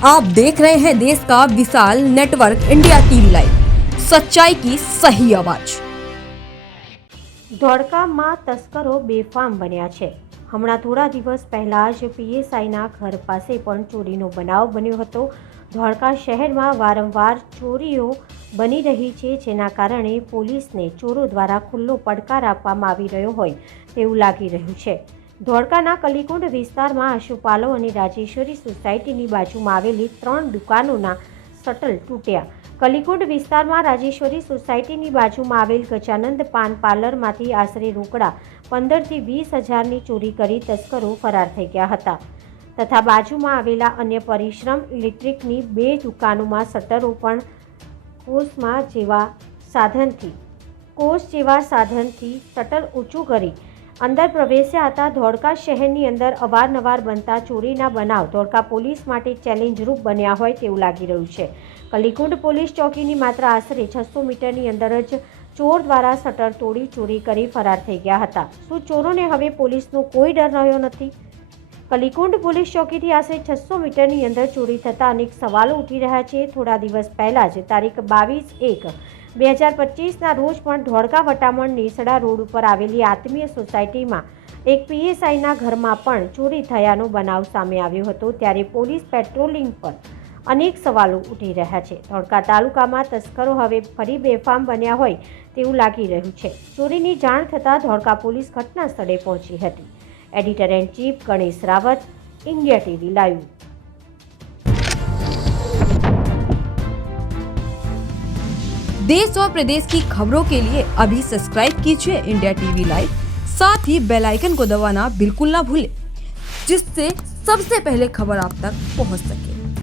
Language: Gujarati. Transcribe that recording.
आप देख रहे हैं देश का विशाल नेटवर्क इंडिया टीवी लाइव, सच्चाई की सही आवाज। ધોળકામાં તસ્કરો બેફામ બન્યા છે। હમણાં થોડા દિવસ પહેલા જ પીએસઆઈના ઘર પાસે પણ ચોરીનો બનાવ બન્યો હતો। ધોળકા શહેરમાં વારંવાર ચોરીઓ બની રહી છે, જેના કારણે પોલીસને ચોરો દ્વારા ખુલ્લો પડકાર આપવામાં આવી રહ્યો હોય તેવું લાગી રહ્યું છે। ધોળકાના કલીકુંડ વિસ્તારમાં આશુપાલો અને રાજેશ્વરી સોસાયટીની બાજુમાં આવેલી 3 દુકાનોના શટલ તૂટ્યા। કલીકુંડ વિસ્તારમાં રાજેશ્વરી સોસાયટીની બાજુમાં આવેલ ગજાનંદ પાન પાર્લરમાંથી આશરે રોકડા 15 થી 20 હજારની ચોરી કરી તસ્કરો ફરાર થઈ ગયા હતા તથા બાજુમાં આવેલા અન્ય પરિશ્રમ ઇલેક્ટ્રિકની 2 દુકાનોમાં શટરો પણ કોસ જેવા સાધનથી શટર ઊંચું કરી અંદર પ્રવેશ્યા હતા। ધોળકા શહેરની અંદર અવારનવાર બનતા ચોરીના બનાવ ધોળકા પોલીસ માટે ચેલેન્જરૂપ બન્યા હોય તેવું લાગી રહ્યું છે। કલીકુંડ પોલીસ ચોકીની માત્ર આશરે 600 મીટરની અંદર જ ચોર દ્વારા શટર તોડી ચોરી કરી ફરાર થઈ ગયા હતા। શું ચોરોને હવે પોલીસનો કોઈ ડર રહ્યો નથી? કલીકુંડ પોલીસ ચોકીથી આશરે 600 મીટરની અંદર ચોરી થતા અનેક સવાલો ઉઠી રહ્યા છે। થોડા દિવસ પહેલા જ તારીખ 22/1/2025ના રોજ પણ ધોળકા વટામણ નેસડા રોડ ઉપર આવેલી આત્મીય સોસાયટીમાં એક પીએસઆઈના ઘરમાં પણ ચોરી થયાનો બનાવ સામે આવ્યો હતો। ત્યારે પોલીસ પેટ્રોલિંગ પર અનેક સવાલો ઉઠી રહ્યા છે। ધોળકા તાલુકામાં તસ્કરો હવે ફરી બેફામ બન્યા હોય તેવું લાગી રહ્યું છે। ચોરીની જાણ થતાં ધોળકા પોલીસ ઘટના સ્થળે પહોંચી હતી। Editor and chief Ganesh Rawat, India TV live. देश और प्रदेश की खबरों के लिए अभी सब्सक्राइब कीजिए इंडिया टीवी लाइव, साथ ही बेल आइकन को दबाना बिल्कुल ना भूलें, जिससे सबसे पहले खबर आप तक पहुंच सके।